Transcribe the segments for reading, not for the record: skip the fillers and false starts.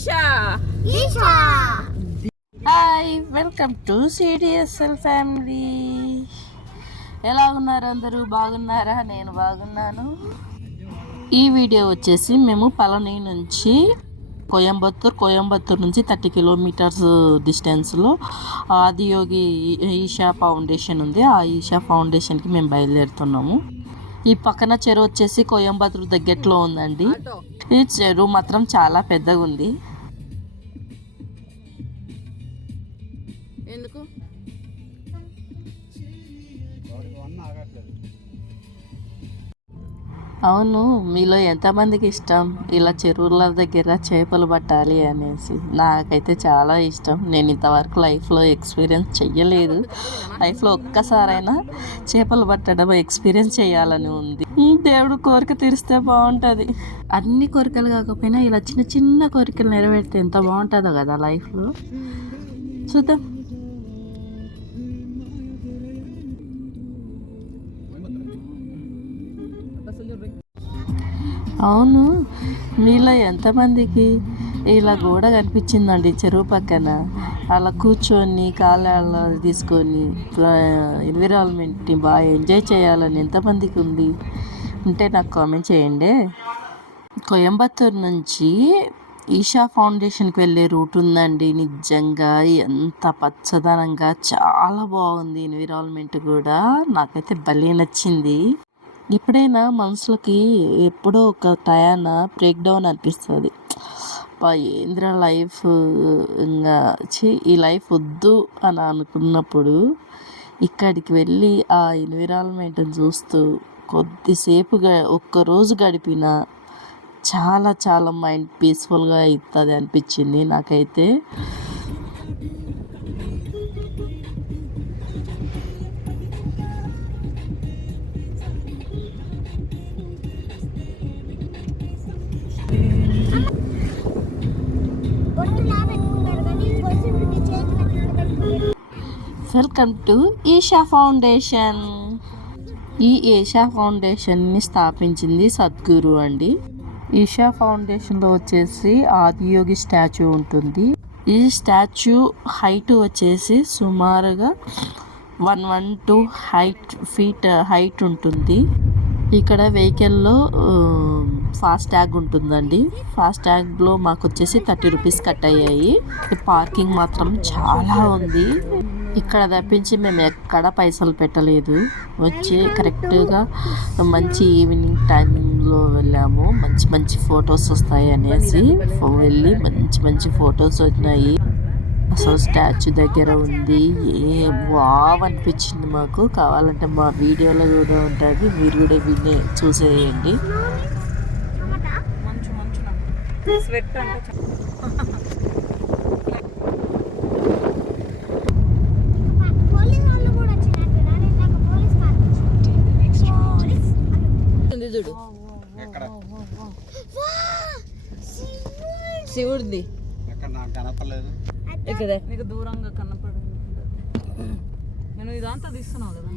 Isha hi, welcome to CDSL family. ఎలా ఉన్నారు అందరూ? బాగున్నారా? నేను బాగున్నాను. ఈ వీడియో వచ్చేసి మేము పళని నుంచి కోయంబత్తూర్ నుంచి 30 కిలోమీటర్స్ డిస్టెన్స్లో ఆదియోగి ఈషా ఫౌండేషన్ ఉంది. ఆ ఈషా ఫౌండేషన్కి మేము బయలుదేరుతున్నాము. ఈ పక్కన చెరువు వచ్చేసి కోయంబత్తూర్ దగ్గరలో ఉందండి. ఈ చెరువు మాత్రం చాలా పెద్దగా ఉంది. ఎందుకు అవును, మీలో ఎంతమందికి ఇష్టం ఇలా చెరువుల దగ్గర చేపలు పట్టాలి అనేసి? నాకైతే చాలా ఇష్టం. నేను ఇంతవరకు లైఫ్లో ఎక్స్పీరియన్స్ చెయ్యలేదు. లైఫ్లో ఒక్కసారైనా చేపలు పట్టడం ఎక్స్పీరియన్స్ చేయాలని ఉంది. దేవుడు కోరిక తీరిస్తే బాగుంటుంది. అన్ని కోరికలు కాకపోయినా ఇలా చిన్న చిన్న కోరికలు నెరవేరితే ఎంత బాగుంటుందో కదా లైఫ్లో. చూద్దాం. అవును, మీలో ఎంతమందికి ఇలా గోడ కనిపించిందండి చెరువు పక్కన? అలా కూర్చొని కాళ్ళ తీసుకొని ఎన్విరాన్మెంట్ని బాగా ఎంజాయ్ చేయాలని ఎంతమందికి ఉంది ఉంటే నాకు కామెంట్ చేయండి. కోయంబత్తూర్ నుంచి ఈషా ఫౌండేషన్కి వెళ్ళే రూట్ ఉందండి. నిజంగా ఎంత పచ్చదనంగా చాలా బాగుంది. ఎన్విరాన్మెంట్ కూడా నాకైతే భలే నచ్చింది. ఎప్పుడైనా మనసులకి ఎప్పుడో ఒక టయాన బ్రేక్ డౌన్ అనిపిస్తుంది. ఏంద్ర లైఫ్, ఇంకా ఈ లైఫ్ వద్దు అని అనుకున్నప్పుడు ఇక్కడికి వెళ్ళి ఆ ఎన్విరాన్మెంట్ని చూస్తూ కొద్దిసేపుగా ఒక్కరోజు గడిపిన చాలా చాలా మైండ్ పీస్ఫుల్గా అవుతుంది అనిపించింది నాకైతే. Welcome to Isha Foundation. ఈ ఈషా ఫౌండేషన్ని స్థాపించింది సద్గురు అండి. ఈషా ఫౌండేషన్లో వచ్చేసి ఆదియోగి స్టాచ్యూ ఉంటుంది. ఈ స్టాచ్యూ హైట్ వచ్చేసి సుమారుగా 112 ఫీట్ హైట్ ఉంటుంది. ఇక్కడ వెహికల్లో ఫాస్ట్ ట్యాగ్ ఉంటుందండి. ఫాస్ట్ ట్యాగ్లో మాకు వచ్చేసి 30 రూపీస్ కట్ అయ్యాయి. పార్కింగ్ మాత్రం చాలా ఉంది. ఇక్కడ తప్పించి మేము ఎక్కడ పైసలు పెట్టలేదు. వచ్చి కరెక్ట్గా మంచి ఈవినింగ్ టైమింగ్లో వెళ్ళాము. మంచి మంచి ఫొటోస్ వస్తాయి అనేసి వెళ్ళి మంచి మంచి ఫొటోస్ వచ్చినాయి. అసలు స్టాచ్యూ దగ్గర ఉంది. వావ్ అనిపించింది మాకు. కావాలంటే మా వీడియోలో కూడా ఉంటుంది, మీరు కూడా చూసేయండి. చూడు శివుడిది ఇక్కడ నీకు దూరంగా కనపడు. నేను ఇదంతా తీస్తున్నావు కదా.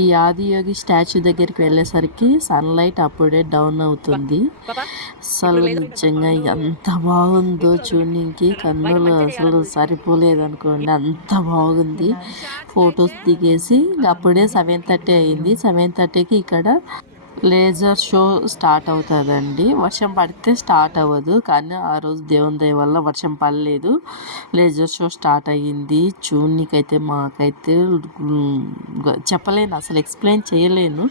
ఈ ఆదియోగి స్టాచ్యూ దగ్గరికి వెళ్ళేసరికి సన్లైట్ అప్పుడే డౌన్ అవుతుంది. అసలు నిజంగా ఎంత బాగుందో చూడడానికి కన్నులు అసలు సరిపోలేదు అనుకోండి, అంత బాగుంది. ఫొటోస్ దిగేసి అప్పుడే 7:30 అయింది. 7:30కి ఇక్కడ లేజర్ షో స్టార్ట్ అవుతుందండి. వర్షం పడితే స్టార్ట్ అవ్వదు, కానీ ఆ రోజు దేవుని దయ వల్ల వర్షం పడలేదు. లేజర్ షో స్టార్ట్ అయ్యింది. చూడనీకైతే మాకైతే చెప్పలేను, అసలు ఎక్స్ప్లెయిన్ చేయలేను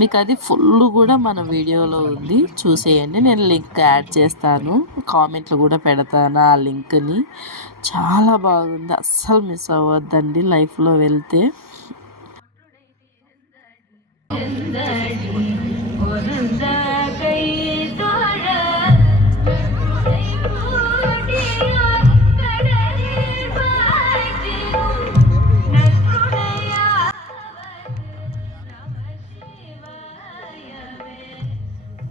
మీకు. అది ఫుల్ కూడా మన వీడియోలో ఉంది, చూసేయండి. నేను లింక్ యాడ్ చేస్తాను, కామెంట్లు కూడా పెడతాను ఆ లింక్ని. చాలా బాగుంది, అస్సలు మిస్ అవ్వద్దండి లైఫ్లో వెళ్తే.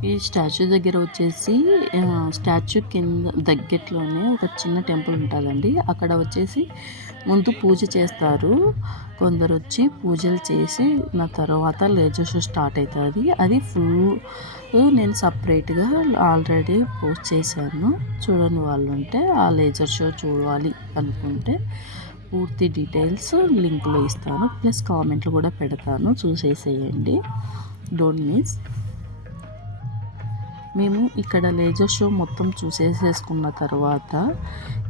ఈ స్టాచ్యూ దగ్గర వచ్చేసి స్టాచ్యూ కింద దగ్గరలోనే ఒక చిన్న టెంపుల్ ఉంటుందండి. అక్కడ వచ్చేసి ముందు పూజ చేస్తారు. కొందరు వచ్చి పూజలు చేసి నా తర్వాత లేజర్ షో స్టార్ట్ అవుతుంది. అది ఫుల్ నేను సపరేట్గా ఆల్రెడీ పోస్ట్ చేశాను. చూడని వాళ్ళు ఉంటే ఆ లేజర్ షో చూడాలి అనుకుంటే పూర్తి డీటెయిల్స్ లింక్లో ఇస్తాను, ప్లస్ కామెంట్లు కూడా పెడతాను, చూసేసేయండి, డోంట్ మిస్. మేము ఇక్కడ లేజర్ షో మొత్తం చూసేసేసుకున్న తర్వాత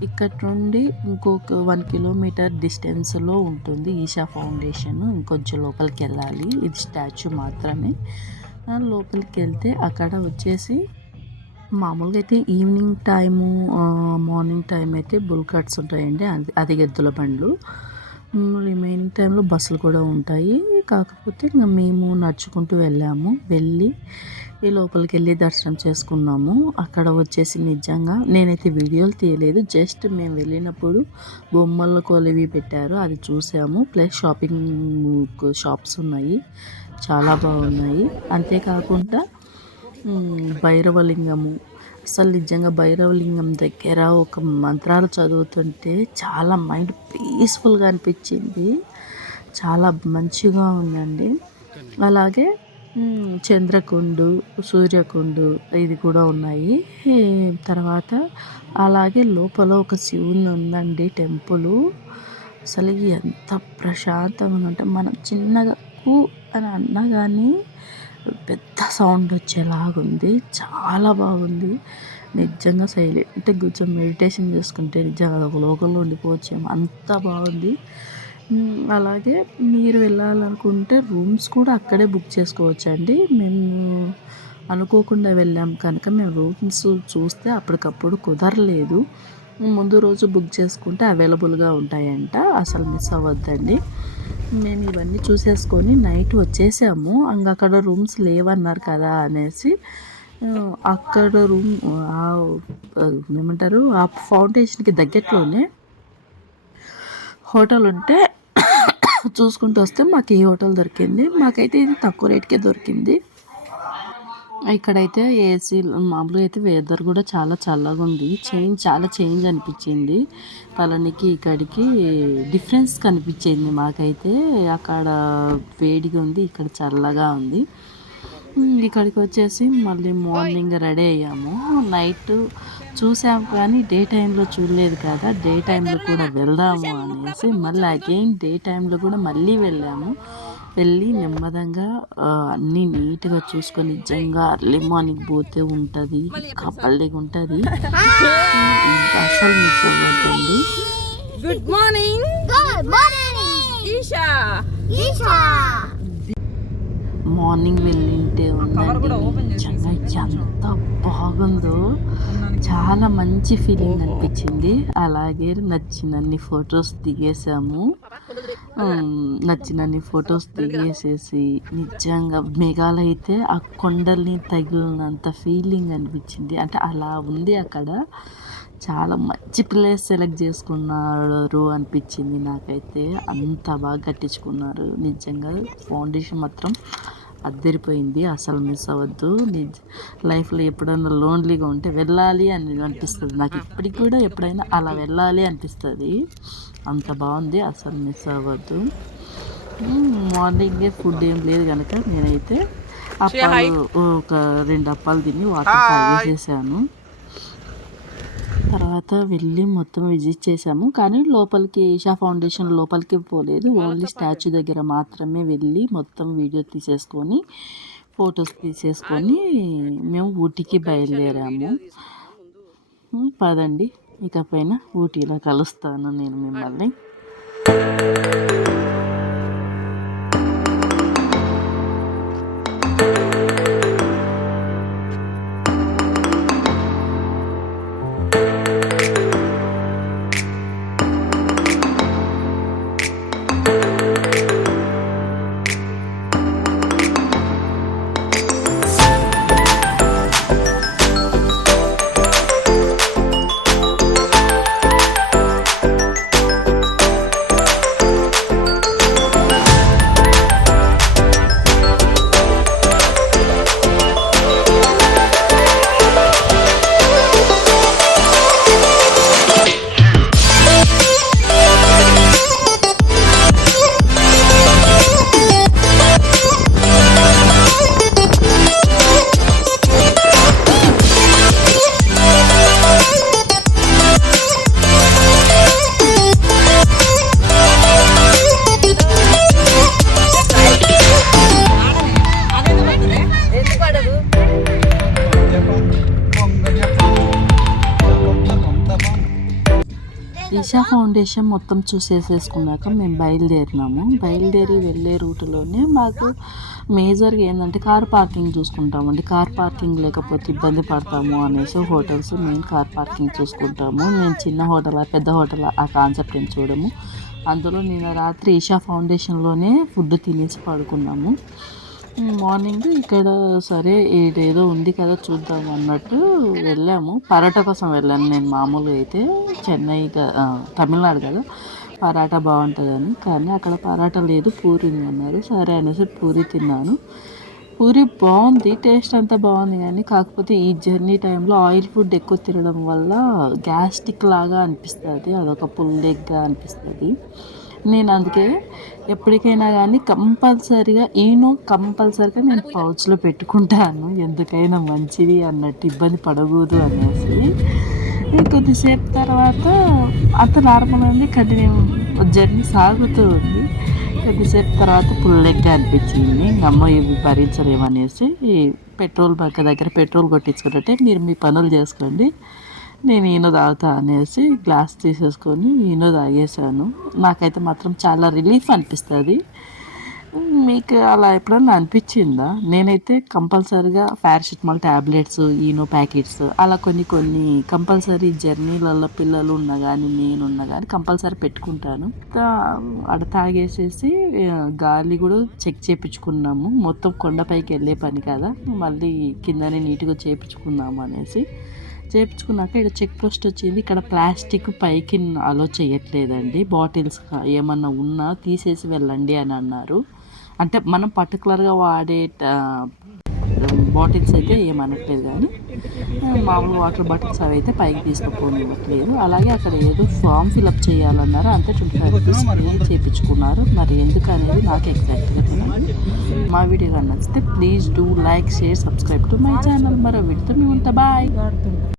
ఇక్కడ నుండి ఇంకొక 1 కిలోమీటర్ డిస్టెన్స్లో ఉంటుంది ఈషా ఫౌండేషన్. ఇంకొంచెం లోపలికి వెళ్ళాలి, ఇది స్టాచ్యూ మాత్రమే. లోపలికి వెళ్తే అక్కడ వచ్చేసి మామూలుగా అయితే ఈవినింగ్ టైము మార్నింగ్ టైం అయితే బుల్ కార్ట్స్ ఉంటాయండి, అది ఎద్దుల బండ్లు. రిమైనింగ్ టైంలో బస్సులు కూడా ఉంటాయి. కాకపోతే ఇంకా మేము నడుచుకుంటూ వెళ్ళి ఈ లోపలికి వెళ్ళి దర్శనం చేసుకున్నాము. అక్కడ వచ్చేసి నిజంగా నేనైతే వీడియోలు తీయలేదు, జస్ట్ మేము వెళ్ళినప్పుడు బొమ్మల కొలివి పెట్టారు, అది చూసాము. ప్లస్ షాపింగ్ షాప్స్ ఉన్నాయి, చాలా బాగున్నాయి. అంతేకాకుండా భైరవలింగము, అసలు నిజంగా భైరవలింగం దగ్గర ఒక మంత్రాలు చదువుతుంటే చాలా మైండ్ పీస్ఫుల్గా అనిపించింది, చాలా మంచిగా ఉందండి. అలాగే చంద్రకుండు, సూర్యకుండు ఇది కూడా ఉన్నాయి. తర్వాత అలాగే లోపల ఒక శివుని ఉందండి టెంపుల్. అసలు ఎంత ప్రశాంతంగా ఉంటే మనం చిన్నగా కు అని అన్నా కానీ పెద్ద సౌండ్ వచ్చేలాగుంది, చాలా బాగుంది. నిజంగా సైలెంట్ కూర్చొని మెడిటేషన్ చేసుకుంటే నిజంగా ఒక లోకంలో ఉండిపోవచ్చేమో, అంత బాగుంది. అలాగే మీరు వెళ్ళాలనుకుంటే రూమ్స్ కూడా అక్కడే బుక్ చేసుకోవచ్చండి. మేము అనుకోకుండా వెళ్ళాం కనుక మేము రూమ్స్ చూస్తే అప్పటికప్పుడు కుదరలేదు. ముందు రోజు బుక్ చేసుకుంటే అవైలబుల్గా ఉంటాయంట, అసలు మిస్ అవ్వద్దండి. మేము ఇవన్నీ చూసేసుకొని నైట్ వచ్చేసాము. అక్కడ రూమ్స్ లేవన్నారు కదా అనేసి అక్కడ రూమ్ ఏమంటారు ఆ ఫౌండేషన్కి దగ్గరలోనే హోటల్ ఉంటే చూసుకుంటూ వస్తే మాకు ఈ హోటల్ దొరికింది. మాకైతే ఇది తక్కువ రేట్కే దొరికింది. ఇక్కడైతే ఏసీ మామూలుగా అయితే వెదర్ కూడా చాలా చల్లగా ఉంది. చాలా చేంజ్ అనిపించింది. పళనికి ఇక్కడికి డిఫరెన్స్ కనిపించింది మాకైతే. అక్కడ వేడిగా ఉంది, ఇక్కడ చల్లగా ఉంది. ఇక్కడికి వచ్చేసి మళ్ళీ మార్నింగ్ రెడీ అయ్యాము. నైట్ చూసాము కానీ డే టైంలో చూడలేదు కదా, డే టైంలో కూడా వెళ్దాము అనేసి మళ్ళీ అగైన్ డే టైంలో కూడా మళ్ళీ వెళ్ళి నెమ్మదంగా అన్నీ నీట్గా చూసుకొని నిజంగా అర్లీ మార్నింగ్ పోతే ఉంటుంది, ఇంకా పల్లెగా ఉంటుంది, అసలు మిస్ అవ్వద్దండి. Good morning Esha. మార్నింగ్ వెళ్ళింటే ఉందండి నిజంగా ఎంత బాగుందో, చాలా మంచి ఫీలింగ్ అనిపించింది. అలాగే నచ్చినన్ని ఫొటోస్ దిగేసాము. దిగేసేసి నిజంగా మేఘాలు అయితే ఆ కొండల్ని తగిలినంత ఫీలింగ్ అనిపించింది. అంటే అలా ఉంది అక్కడ. చాలా మంచి ప్లేస్ సెలెక్ట్ చేసుకున్నారు అనిపించింది నాకైతే. అంత బాగా కట్టించుకున్నారు నిజంగా. ఫౌండేషన్ మాత్రం అద్దరిపోయింది, అసలు మిస్ అవ్వద్దు. లైఫ్లో ఎప్పుడైనా లోన్లీగా ఉంటే వెళ్ళాలి అని అనిపిస్తుంది నాకు. ఇప్పటికి కూడా ఎప్పుడైనా అలా వెళ్ళాలి అనిపిస్తుంది, అంత బాగుంది, అసలు మిస్ అవ్వద్దు. మార్నింగే ఫుడ్ ఏం లేదు కనుక నేనైతే అప్పాలు ఒక 2 అప్పాలు తిని వాటర్ తాగేసేసాను. తర్వాత వెళ్ళి మొత్తం విజిట్ చేసాము. కానీ లోపలికి ఈషా ఫౌండేషన్ లోపలికి పోలేదు, ఓన్లీ స్టాచ్యూ దగ్గర మాత్రమే వెళ్ళి మొత్తం వీడియో తీసేసుకొని ఫొటోస్ తీసేసుకొని మేము ఊటీకి బయలుదేరాము. పదండి ఇకపైన ఊటీలో కలుస్తాను నేను మిమ్మల్ని. ఈషా ఫౌండేషన్ మొత్తం చూసేసేసుకున్నాక మేము బయలుదేరినాము. బయలుదేరి వెళ్ళే రూటులోనే మాకు మేజర్గా ఏంటంటే కార్ పార్కింగ్ చూసుకుంటామండి. కార్ పార్కింగ్ లేకపోతే ఇబ్బంది పడతాము అనేసి హోటల్స్ మేము కార్ పార్కింగ్ చూసుకుంటాము. మేము చిన్న హోటల్ పెద్ద హోటల్ ఆ కాన్సెప్ట్ ఏం చూడము. అందులో నేను రాత్రి ఈషా ఫౌండేషన్లోనే ఫుడ్ తినేసి పడుకున్నాము. మార్నింగ్ ఇక్కడ సరే ఏదేదో ఉంది కదా చూద్దాం అన్నట్టు వెళ్ళాము. పరోటా కోసం వెళ్ళాను నేను. మామూలుగా అయితే చెన్నై తమిళనాడు కదా, పరాటా బాగుంటుందని. కానీ అక్కడ పరాటా లేదు, పూరి అన్నారు. సరే అనేసి పూరి తిన్నాను. పూరి బాగుంది, టేస్ట్ అంతా బాగుంది. కానీ కాకపోతే ఈ జర్నీ టైంలో ఆయిల్ ఫుడ్ ఎక్కువ తినడం వల్ల గ్యాస్ట్రిక్ లాగా అనిపిస్తుంది, అదొక పుల్లెగ్గా అనిపిస్తుంది. నేను అందుకే ఎప్పటికైనా కానీ కంపల్సరిగా కంపల్సరిగా నేను పౌచ్లో పెట్టుకుంటాను, ఎందుకైనా మంచిది అన్నట్టు, ఇబ్బంది పడకూడదు అనేసి. కొద్దిసేపు తర్వాత అంత నార్మల్ ఉంది, కంటిన్యూ జర్నీ సాగుతూ ఉంది. కొద్దిసేపు తర్వాత పుల్లెగ్గా అనిపించింది. అమ్మ ఇవి భరించలేమనేసి పెట్రోల్ బంక్ దగ్గర పెట్రోల్ కొట్టించుకున్నట్టే మీరు మీ పనులు చేసుకోండి, నేను ఈనో తాగుతా అనేసి గ్లాస్ తీసేసుకొని ఈనో తాగేసాను. నాకైతే మాత్రం చాలా రిలీఫ్ అనిపిస్తుంది. మీకు అలా ఎప్పుడన్నా అనిపించిందా? నేనైతే కంపల్సరీగా పారాసిటమాల్ ట్యాబ్లెట్స్, ఈనో ప్యాకెట్స్ అలా కొన్ని కంపల్సరీ జర్నీలలో పిల్లలు ఉన్నా కానీ నేనున్నా కానీ కంపల్సరీ పెట్టుకుంటాను. అక్కడ తాగేసేసి గాలి కూడా చెక్ చేయించుకున్నాము. మొత్తం కొండపైకి వెళ్ళే పని కదా, మళ్ళీ కిందనే నీట్గా చేయించుకుందాము అనేసి చేయించుకున్నాక ఇక్కడ చెక్ పోస్ట్ వచ్చింది. ఇక్కడ ప్లాస్టిక్ పైకి అలో చేయట్లేదండి, బాటిల్స్ ఏమన్నా ఉన్నా తీసేసి వెళ్ళండి అని అన్నారు. అంటే మనం పర్టికులర్గా వాడే బాటిల్స్ అయితే ఏమనట్లేదు, కానీ మామూలు వాటర్ బాటిల్స్ అవి అయితే పైకి తీసుకుపోనివ్వట్లేదు. అలాగే అక్కడ ఏదో ఫామ్ ఫిలప్ చేయాలన్నారు, అంతే 25 రూపీస్ చేయించుకున్నారు. మరి ఎందుకు అనేది నాకు ఎగ్జాక్ట్గా తెలియదు. మా వీడియో కానీ నచ్చితే please do like, share, subscribe to my channel. మరో వీడియోతో మేము ఉంటా. బాయ్.